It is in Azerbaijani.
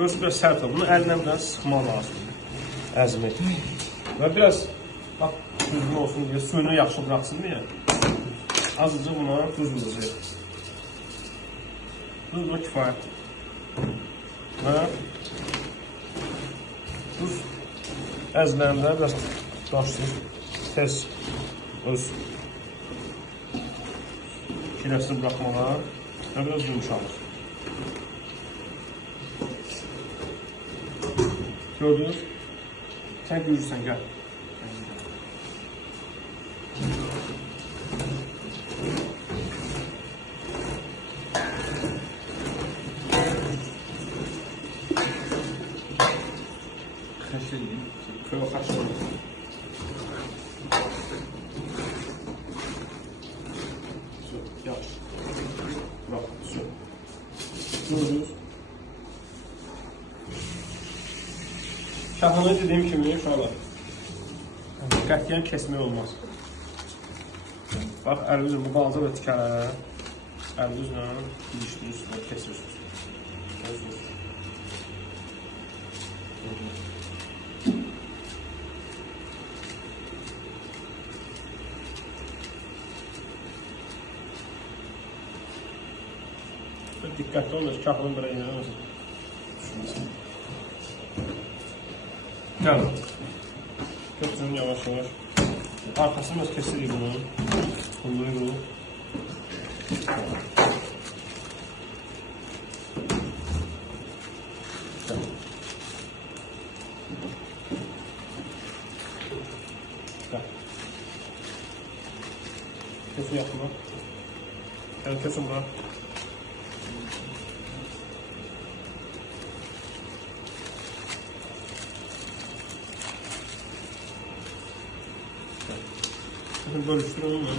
Görürsünüz, biraz sərt oldu. Bunu əlinlə biraz sıxmaq lazımdır. Əzmi. Və biraz bax, düzgün olsun deyə, suyunu yaxşı bıraxsın deyə. Azıcıq buna tuz vuracaq. Tuz bu kifayətdir. Və tuz əzlərində biraz başlayır. Tez öz kirəsini bıraxmağa və biraz yumuşalır. Gördünüz? Sən görürsən, gəl. Köy xaşır. Yavaş. Bak, su. Gördünüz? Şahını dediyim kimi, uşaqlar, qətiyyən kesmək olmaz. Bax, əlinizlə bu balaca və tikələrə, əlinizlə ilişdirirsiniz, kesirsiniz. Diqqətli olun, kahvın belə inanırsın. Gəl. Götürün yavaş yavaş. Arkasını biraz kesirik bunu. Kulluyu. Gəl. Kesin yapma. Gəl, kesin bura. Bölüştürün onu.